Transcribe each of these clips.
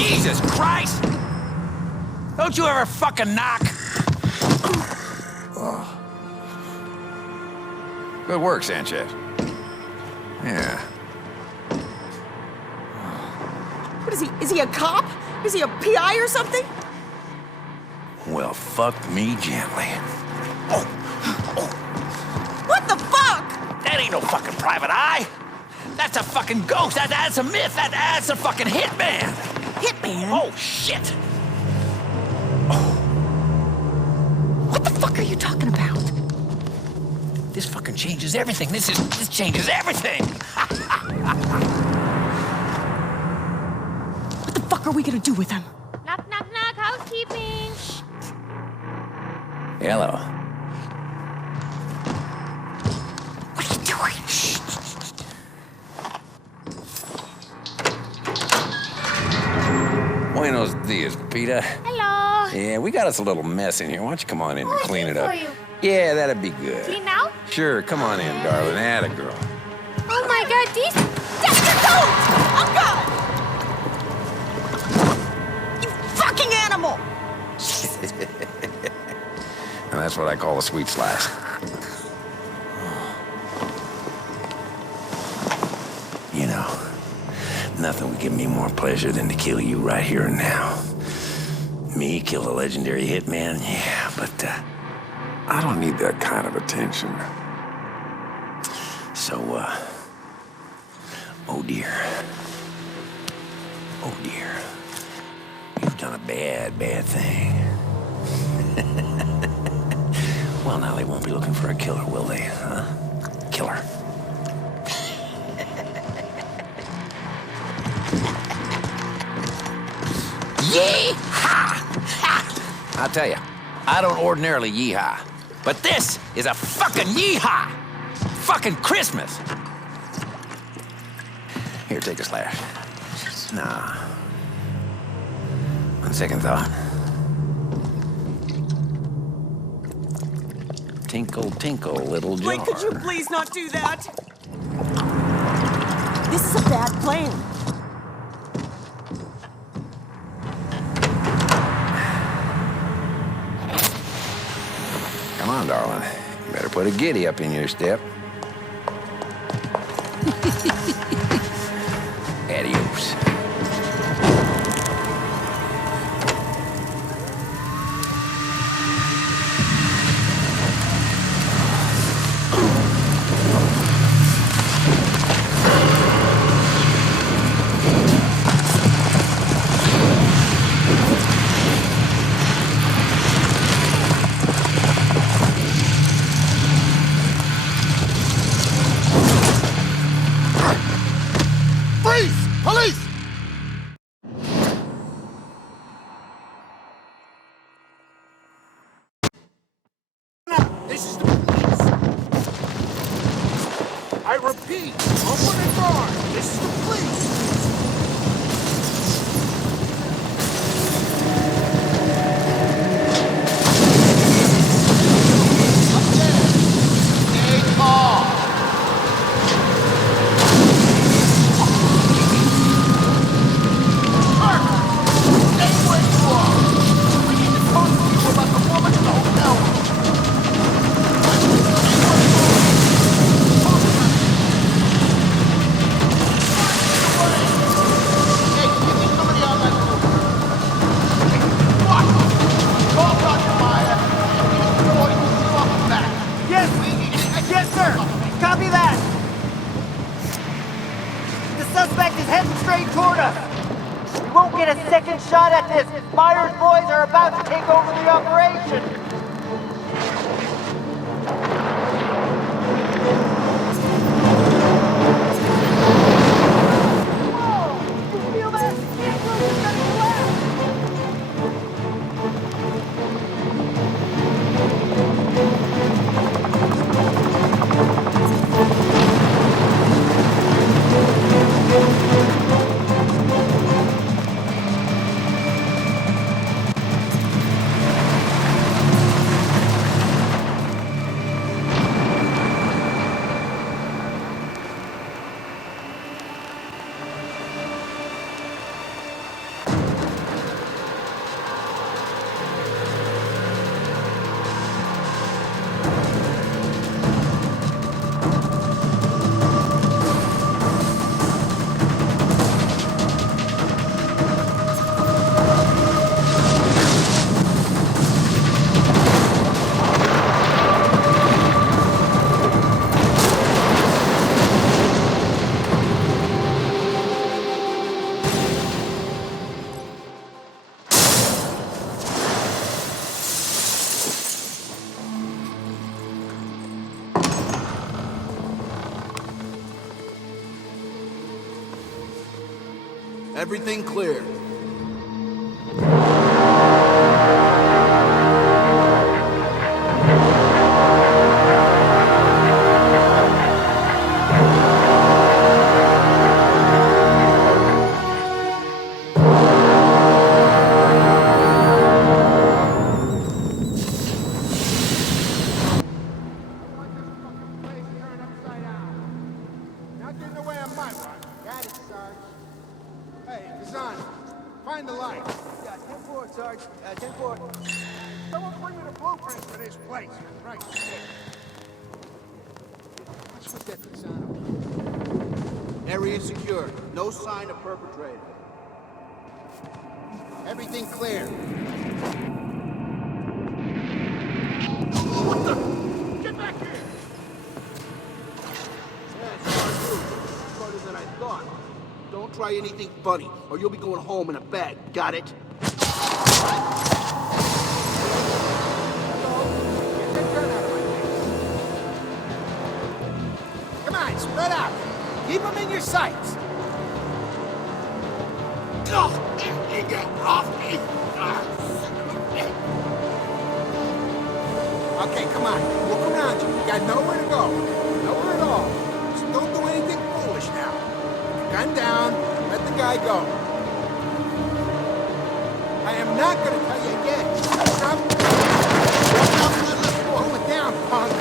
Jesus Christ! Don't you ever fucking knock? Good work, Sanchez. Yeah. What is he? Is he a cop? Is he a PI or something? Well, fuck me gently. What the fuck? That ain't no fucking private eye. That's a fucking ghost. That's a myth. That's a fucking hitman. Hitman? Oh, shit. What the fuck are you talking about? This fucking changes everything. This changes everything. What the fuck are we gonna do with him? Knock, knock, knock, housekeeping. Hello. What are you doing? Buenos dias, Peter. Hello. Yeah, we got us a little mess in here. Why don't you come on in and clean it up? For you. Yeah, that'd be good. Clean now? Sure, come on in, darling. Atta girl. Oh my god, these... That's your coat! Uncle! You fucking animal! And that's what I call a sweet slice. You know, nothing would give me more pleasure than to kill you right here and now. Me kill a legendary hitman? Yeah, but I don't need that kind of attention. So, oh dear. Oh dear. You've done a bad, bad thing. Well, now they won't be looking for a killer, will they, huh? Killer. Yee-haw! Ha! I'll tell you, I don't ordinarily yee-haw, but this is a fucking yee-haw! Fucking Christmas! Here, take a slash. Nah. On second thought. Tinkle, tinkle, little jar. Blake, could you please not do that? This is a bad plan. Come on, darling. You better put a giddy up in your step. Adios. This is the police. I repeat, open the door. This is the police. Up there. Stay calm. Parker, stay where you are. We need to talk to you about the woman in the hotel. Yes, sir. Copy that. The suspect is heading straight toward us. We won't get a second shot at this. Myers boys are about to take over the operation. Whoa! You feel that? Can't move. It's gonna collapse. Everything clear. Not getting away on my watch. Got it, Sarge. Hey, Kazan, find the light. Yeah, 10-4, Sarge. 10-4. Someone bring me the blueprints for this place. Right. What's with that Fasano? Area secure. No sign of perpetrator. Everything clear. Get back here! Yeah, Sarge, harder than I thought. Don't try anything funny, or you'll be going home in a bag. Got it? Come on, spread out. Keep them in your sights. Get off me! Okay, come on. Look around you. You got nowhere to go. Nowhere at all. Just don't do anything foolish now. Gun down. Let the guy go. I am not going to tell you again. Stop. Let's slow it down, punk.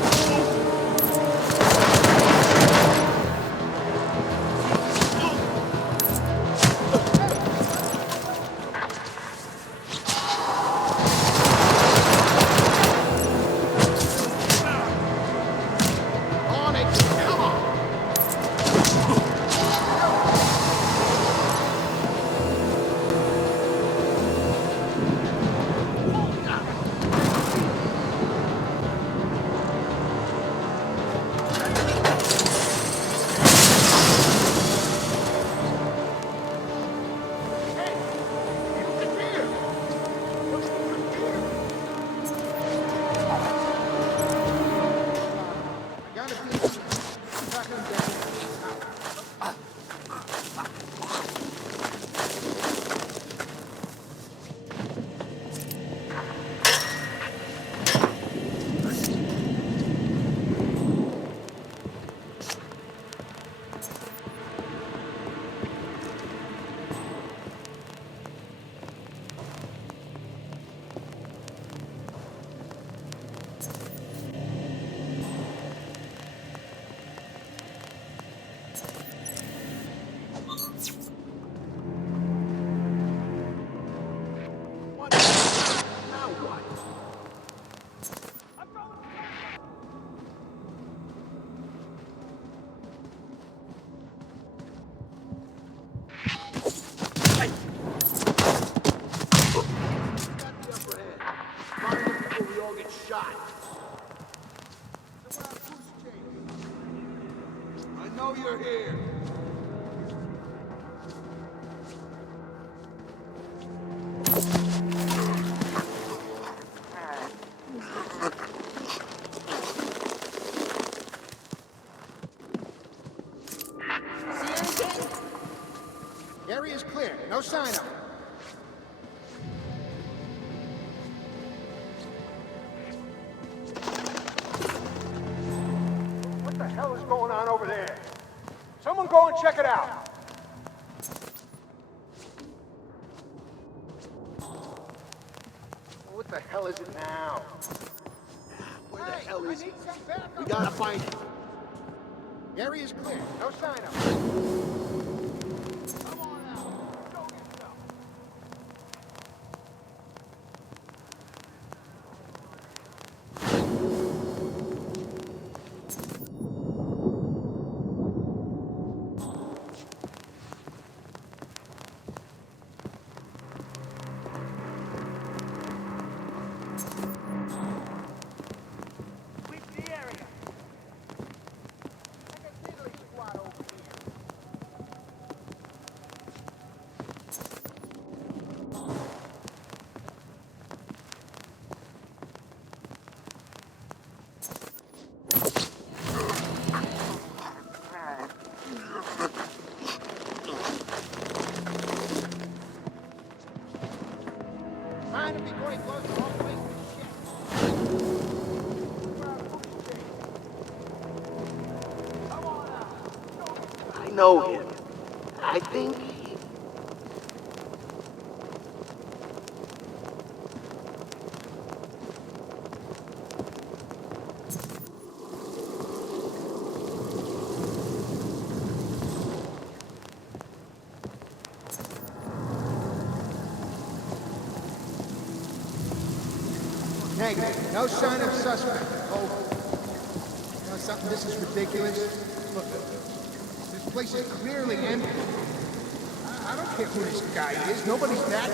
On it! Come on! I know you're here. See anything? Area's clear. No sign of him. What the hell is going on over there? Someone go and check it out. What the hell is it now? Where the hell is he? Some backup. We gotta find him. Area's clear. No sign of him. Come on out. Go yourself. Sweep the area. Like a diddly squad over here. mind before he blows the whole place to shit. I know him. I think he... Negative. No sign of suspect. Oh, you know something? This is ridiculous. Look, this place is clearly empty. I don't care who this guy is. Nobody's that.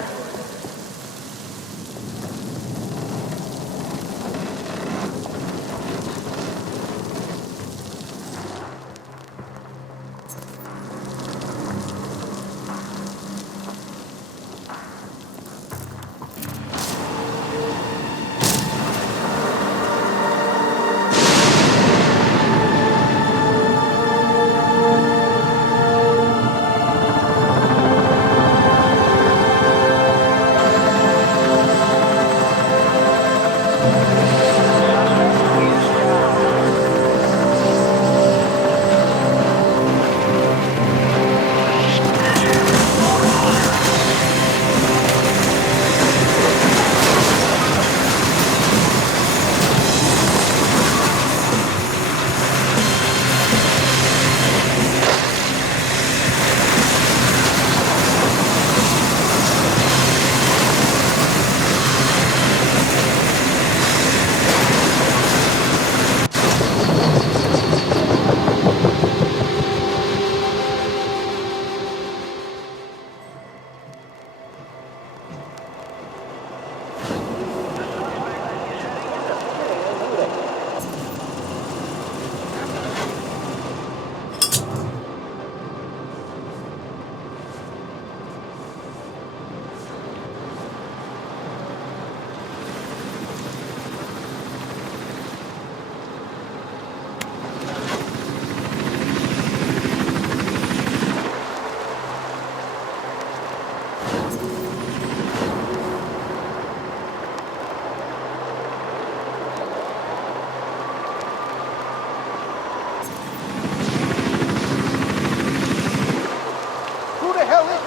Who the hell is...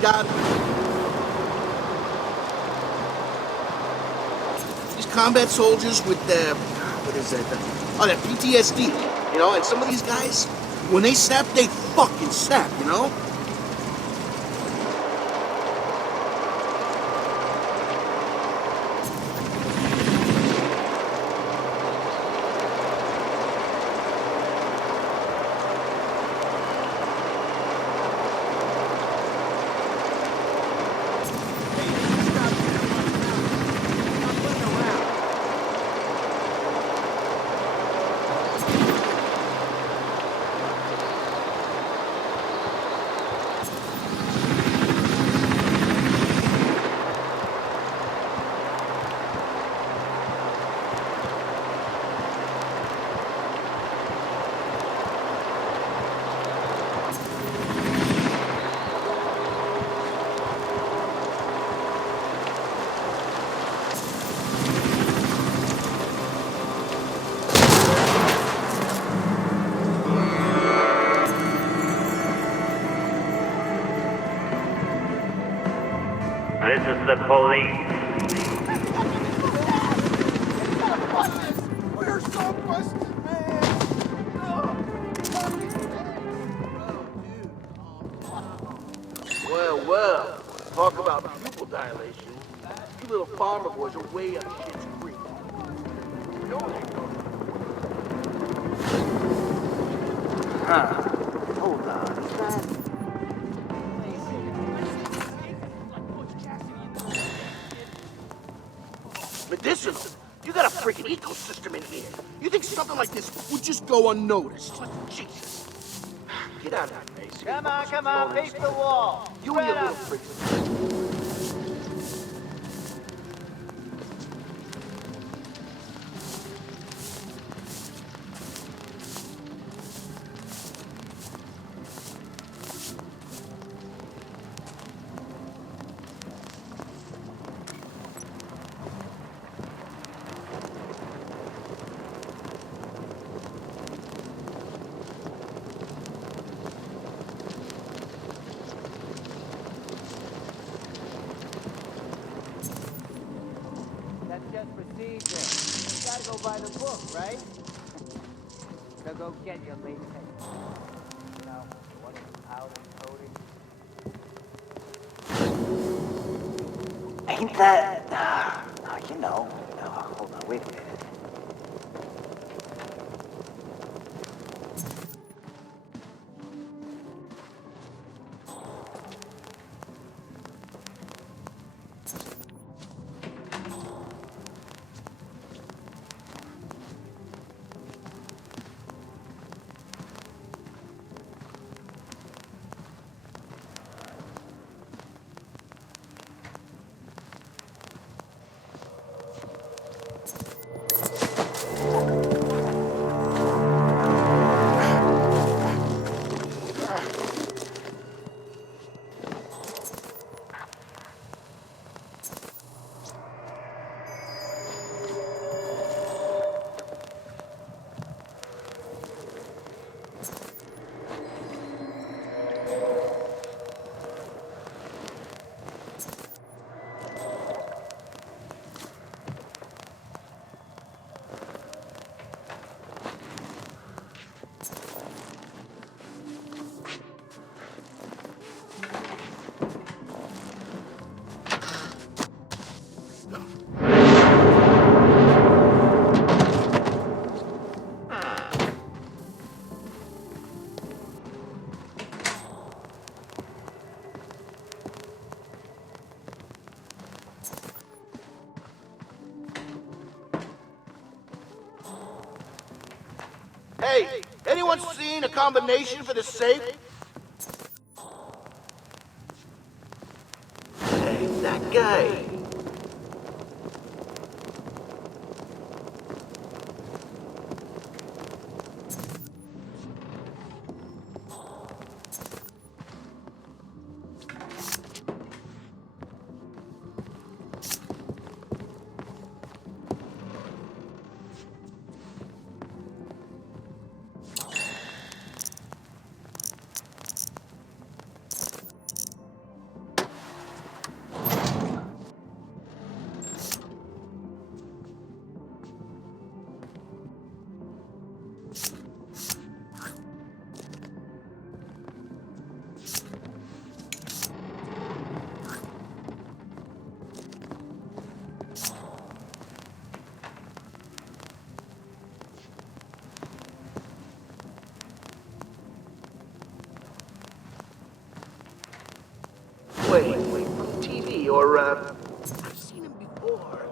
Got him. These combat soldiers with the... what is that? Oh, that PTSD. You know, and some of these guys, when they snap, they fucking snap, you know? This is the police. We're so busted, man! Well, talk about pupil dilation. You little farmer boys are way up shit's creek. Hold on. Medicinal. You got a freaking ecosystem in here. You think something like this would just go unnoticed? Jesus. Get out of here, Mason. Come on, face the wall. You and your little freak. go by the book, right? So go get your late tape. You know, what is powder coating? Ain't that... you know. Hold on, wait a minute. Hey, anyone seen a combination for the safe? Hey, that guy. Wait, from TV or, I've seen him before.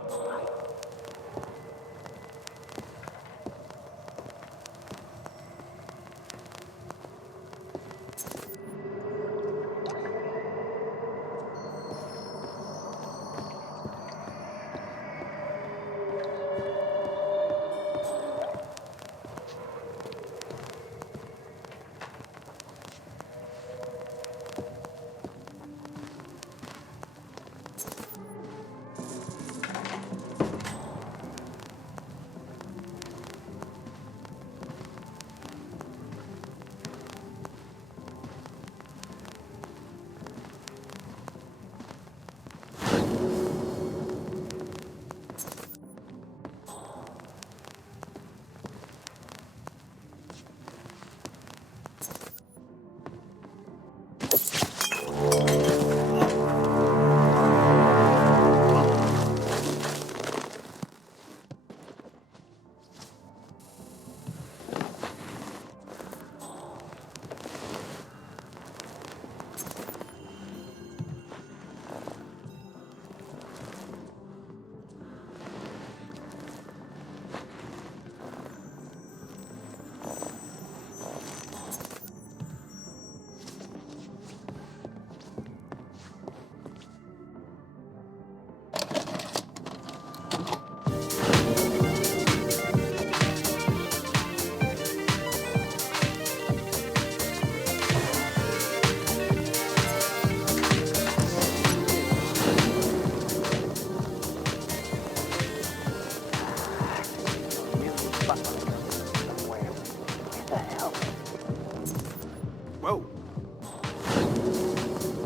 Whoa.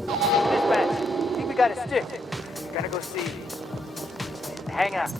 Dispatch, I think we got a stick. Gotta go see. Hang on.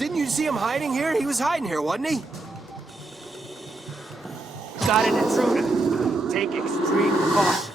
Didn't you see him hiding here? He was hiding here, wasn't he? Got an intruder. Take extreme caution.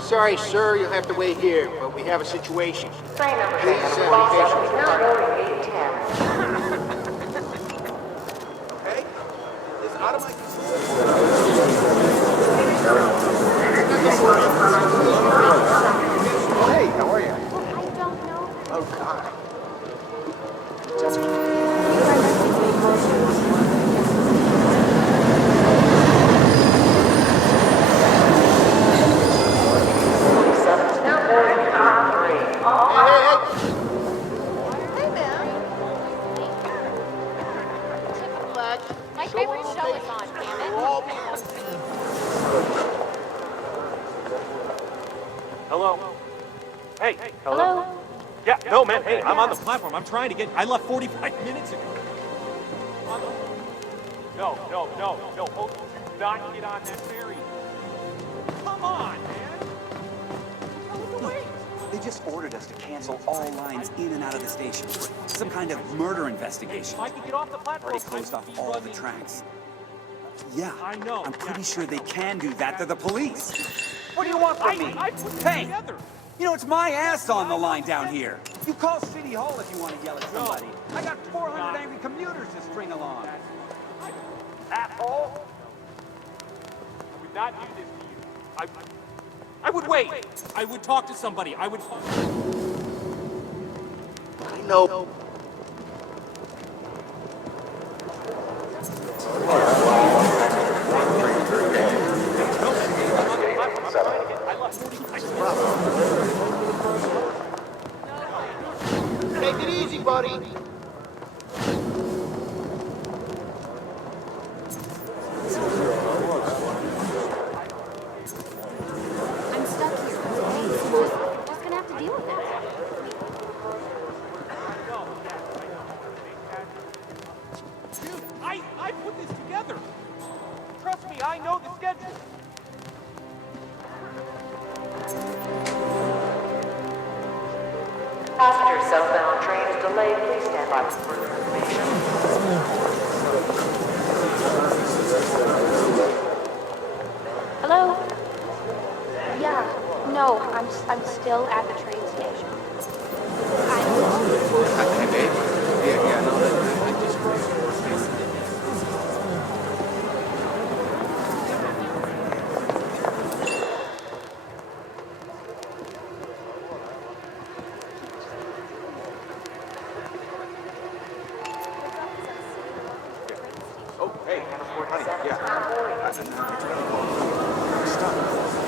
Sorry, sir, you'll have to wait here, but we have a situation. Train number Please, Boston, patience. now going 810. Okay? It's out of my Hey, how are you? I don't know. Oh, God. Now boarding car 3. All Hey, man. My favorite show is on, damn it. Hello? Hey, Hello? Yeah, no, man, hey, I'm on the platform. I'm trying to get... I left 45 minutes ago. No. Hold, do not get on that ferry. Come on, man. They just ordered us to cancel all lines in and out of the station. Some kind of murder investigation. I can get off the platform. Already closed off all the tracks. Yeah, I know. I'm pretty sure they can do that. They're the police. What do you want from me? I put Hey, it together. you know, it's my ass on the line down here. You call City Hall if you want to yell at somebody. I got 400 angry commuters to string along. Asshole. I would not do this to you. I would wait. I would talk to somebody. I would... I know. Take it easy, buddy. I'm stuck here. Just gonna have to deal with that. Dude, I put this together. Trust me, I know the schedule. Passenger southbound train is delayed. Please stand by for further information. Hello? Yeah. No, I'm still at the train station. Hey, babe. Yeah, no, I just... train number 47 is now boarding. Stop.